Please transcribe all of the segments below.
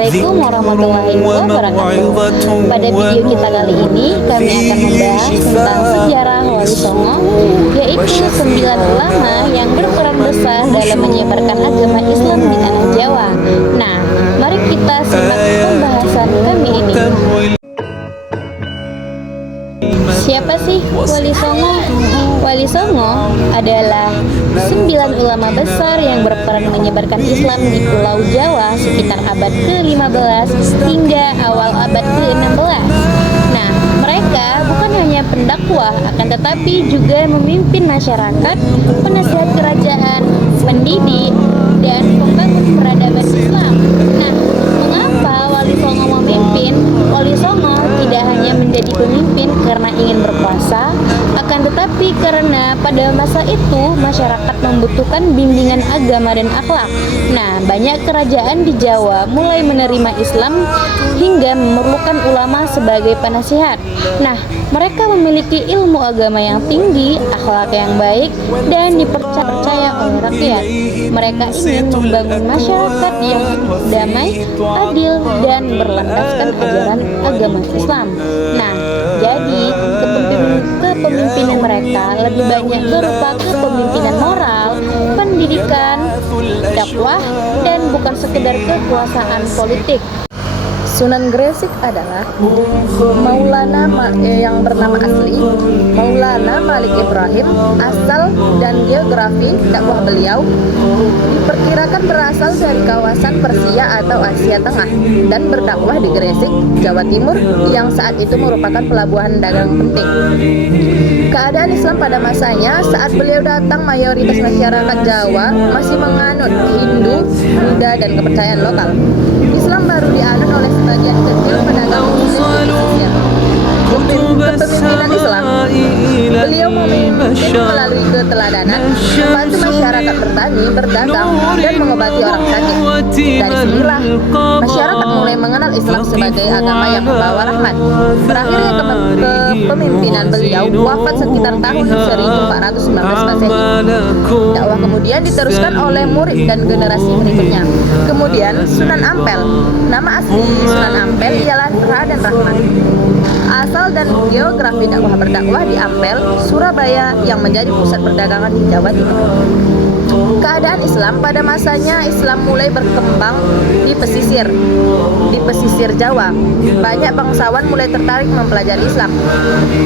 Assalamualaikum warahmatullahi wabarakatuh. Pada video kita kali ini kami akan membahas tentang sejarah Wali Songo, yaitu 9 ulama yang berperan besar dalam menyebarkan agama Islam di tanah Jawa. Nah, mari kita simak pembahasan kami ini. Siapa sih Wali Songo? Wali Songo adalah 9 ulama besar yang berperan menyebarkan Islam di Pulau Jawa sekitar abad ke-15 hingga awal abad ke-16. Nah, mereka bukan hanya pendakwah, akan tetapi juga memimpin masyarakat, penasihat kerajaan, pendidik, dan pembangun peradaban Islam. Nah, mengapa Wali Songo memimpin? Wali Songo tidak hanya menjadi pemimpin karena ingin berkuasa, akan tetapi karena pada masa itu masyarakat membutuhkan bimbingan agama dan akhlak. Nah, banyak kerajaan di Jawa mulai menerima Islam hingga memerlukan ulama sebagai penasihat. Nah, mereka memiliki ilmu agama yang tinggi, akhlak yang baik, dan dipercaya oleh rakyat. Mereka ingin membangun masyarakat yang damai, adil, dan berlandaskan ajaran agama Islam. Nah, jadi kepemimpinan mereka lebih banyak berupa kepemimpinan moral, pendidikan, dakwah, dan bukan sekedar kekuasaan politik. Sunan Gresik adalah Maulana yang bernama asli Maulana Malik Ibrahim. Asal dan geografi dakwah beliau diperkirakan berasal dari kawasan Persia atau Asia Tengah dan berdakwah di Gresik, Jawa Timur yang saat itu merupakan pelabuhan dagang penting. Keadaan Islam pada masanya saat beliau datang, mayoritas masyarakat Jawa masih menganut Hindu, Buddha, dan kepercayaan lokal. Islam baru dianut oleh sebagian kecil pedagang muslim di pesisir. Kepemimpinan Islam, beliau memimpin melalui keteladanan, membantu masyarakat bertani, berdagang, dan mengobati orang sakit. Dari sinilah masyarakat mulai mengenal Islam sebagai agama yang membawa rahmat. Berakhirnya kepemimpinan beliau wafat sekitar tahun 1419 Masehi. Dakwah kemudian diteruskan oleh murid dan generasi berikutnya. Kemudian Sunan Ampel. Nama asli Sunan Ampel ialah Raden Rahmat. Asal dan geografi berdakwah di Ampel, Surabaya yang menjadi pusat perdagangan di Jawa Timur. Keadaan Islam pada masanya, Islam mulai berkembang di pesisir Jawa. Banyak bangsawan mulai tertarik mempelajari Islam.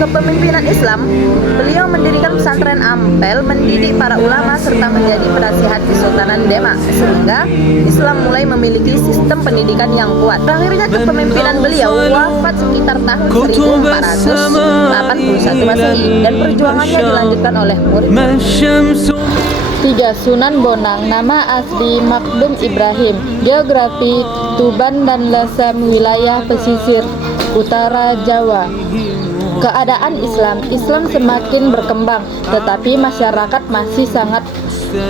Kepemimpinan Islam, beliau mendirikan pesantren Ampel, mendidik para ulama serta menjadi penasihat Kesultanan Demak, sehingga Islam mulai memiliki sistem pendidikan yang kuat. Terakhirnya kepemimpinan beliau wafat sekitar tahun 1481 Masehi dan perjuangannya dilanjutkan oleh murid. 3. Sunan Bonang. Nama asli Makdum Ibrahim. Geografi Tuban dan Lasem, wilayah pesisir utara Jawa. Keadaan Islam semakin berkembang, tetapi masyarakat masih sangat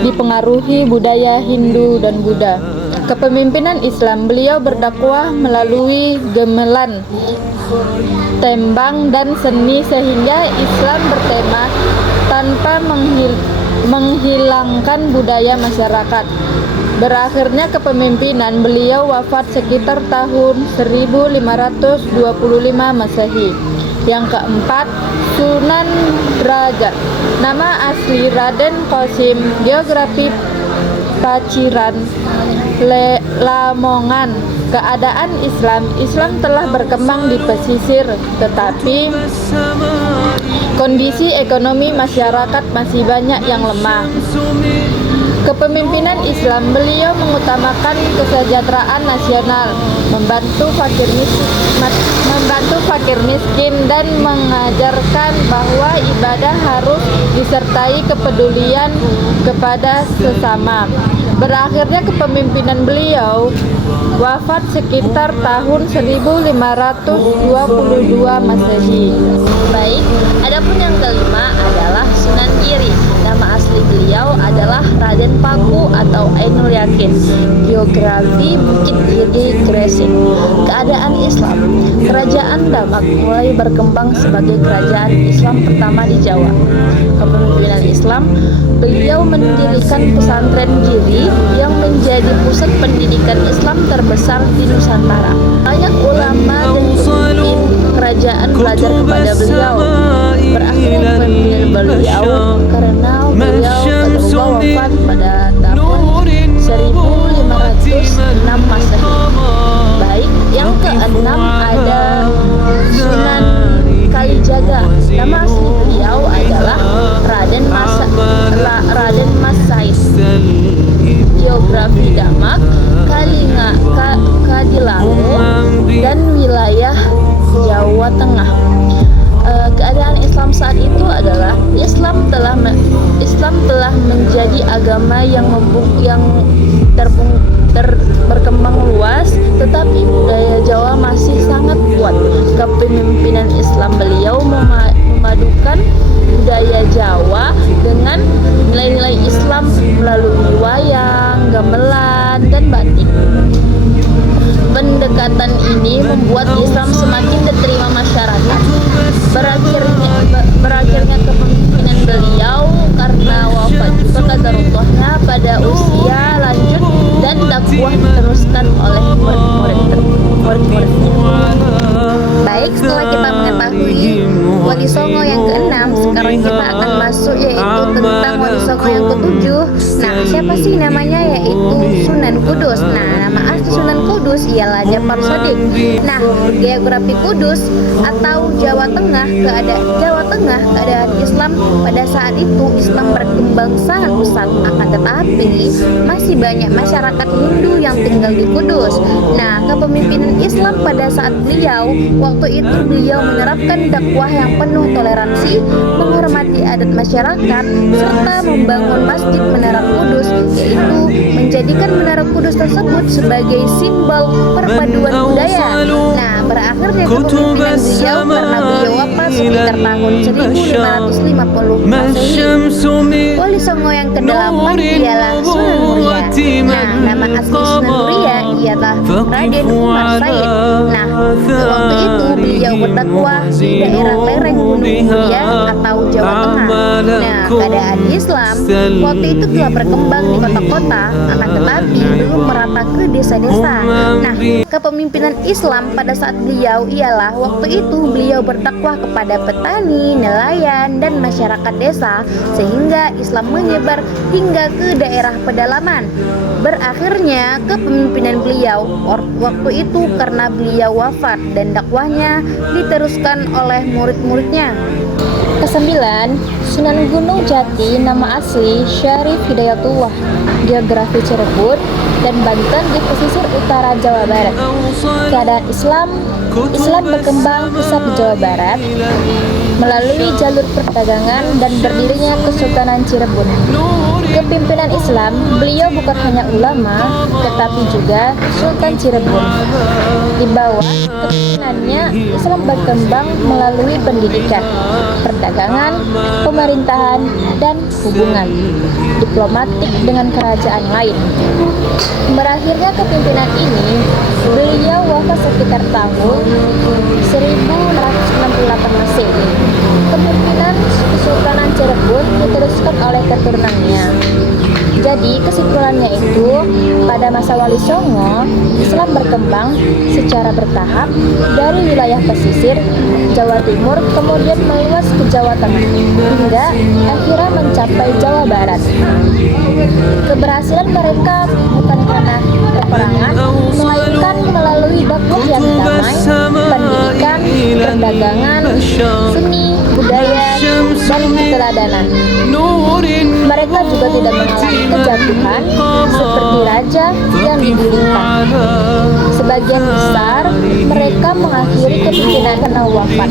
dipengaruhi budaya Hindu dan Buddha. Kepemimpinan Islam, beliau berdakwah melalui gamelan, tembang, dan seni sehingga Islam bertema tanpa menghilangkan budaya masyarakat. Berakhirnya kepemimpinan, beliau wafat sekitar tahun 1525 Masehi. Yang keempat, Sunan Derajat. Nama asli Raden Qasim. Geografi Paciran, Lamongan. Keadaan Islam telah berkembang di pesisir, tetapi kondisi ekonomi masyarakat masih banyak yang lemah. Kepemimpinan Islam, beliau mengutamakan kesejahteraan nasional, membantu fakir miskin, dan mengajarkan bahwa ibadah harus disertai kepedulian kepada sesama. Berakhirnya kepemimpinan beliau wafat sekitar tahun 1522 Masehi. Baik, adapun yang kelima adalah Sunan Giri. Nama asli asli beliau adalah Raden Paku atau Ainul Yakin. Geografi Bukit Gigi Gresik. Keadaan Islam. Kerajaan Demak mulai berkembang sebagai kerajaan Islam pertama di Jawa. Kepemimpinan Islam, beliau mendirikan pesantren Giri yang menjadi pusat pendidikan Islam terbesar di Nusantara. Banyak ulama dan pemimpin kerajaan belajar kepada beliau. Berakhirnya kepemimpinan beliau karena beliau berubah wafat pada tahun 1506 Masehi. Baik, yang keenam ada Sunan Kalijaga. Nama asli beliau adalah Raden Mas Said. Geografi Demak, Kadilangu, dan wilayah Jawa Tengah. Keadaan Islam saat itu adalah Islam telah menjadi agama yang berkembang luas, tetapi budaya Jawa masih sangat kuat. Kepemimpinan Islam beliau memadukan budaya Jawa dengan nilai-nilai Islam melalui wayang, gamelan, dan batik. Pendekatan ini membuat Islam semakin diterima masyarakat. Berakhirnya kepemimpinan beliau karena wafat juga qadarullah pada usia lanjut, dan dakwah diteruskan oleh murid-muridnya. Baik, setelah kita mengetahui Wali Songo yang keenam, sekarang kita akan masuk yaitu tentang Wali Songo yang ketujuh. Nah, siapa sih namanya? Yaitu Sunan Kudus. Nah, nama asli Sunan Kudus ialah Jafar Shadiq. Nah, geografi Kudus atau Jawa Tengah, keadaan Islam pada saat itu Islam berkembang sangat pesat, akan tetapi masih banyak masyarakat Hindu yang tinggal di Kudus. Nah, kepemimpinan Islam pada saat waktu itu beliau menerapkan dakwah yang penuh toleransi, menghormati adat masyarakat, serta membangun masjid Menara Kudus, yaitu menjadikan Menara Kudus tersebut sebagai simbol perpaduan budaya. Nah, berakhirnya kepemimpinan beliau karena beliau wafat sekitar tahun 1550 Masehi. Wali Songo yang ke-8 ialah Sunan Muria. Nah, nama asli Sunan Muria ialah Raden Umar Said. Nah, waktu itu beliau berdakwah di daerah lereng Gunung Muria atau Jawa Tengah. Nah, keadaan Islam waktu itu telah berkembang di kota-kota, akan tetapi belum merata ke desa-desa. Nah, kepemimpinan Islam pada saat beliau ialah waktu itu beliau berdakwah kepada petani, nelayan, dan masyarakat desa, sehingga Islam menyebar hingga ke daerah pedalaman. Berakhirnya kepemimpinan beliau waktu itu karena beliau wafat dan dakwahnya diteruskan oleh murid-muridnya. Kesembilan, Sunan Gunung Jati. Nama asli Syarif Hidayatullah. Geografi Cirebon dan Banten di pesisir utara Jawa Barat. Keadaan Islam berkembang pesat di Jawa Barat melalui jalur perdagangan dan berdirinya Kesultanan Cirebon. Kepimpinan Islam, beliau bukan hanya ulama, tetapi juga Sultan Cirebon. Di bawah kepemimpinannya, Islam berkembang melalui pendidikan, perdagangan, pemerintahan, dan hubungan diplomatik dengan kerajaan lain. Berakhirnya kepimpinan ini, beliau wafat sekitar tahun 1668 Masehi. Kepimpinan Kesultanan Cirebon diteruskan oleh keturunannya. Jadi kesimpulannya itu, pada masa Wali Songo, Islam berkembang secara bertahap dari wilayah pesisir Jawa Timur, kemudian meluas ke Jawa Tengah, hingga akhirnya mencapai Jawa Barat. Keberhasilan mereka bukan karena peperangan, melainkan melalui dakwah yang damai, pendidikan, perdagangan, seni, budaya, dan keteladanan. Mereka juga tidak mengalami kejatuhan seperti raja yang didirikan. Sebagian besar mereka mengakhiri kepimpinan karena wafat,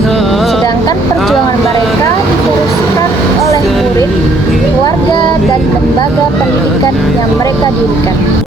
sedangkan perjuangan mereka diteruskan oleh murid, keluarga, dan lembaga pendidikan yang mereka dirikan.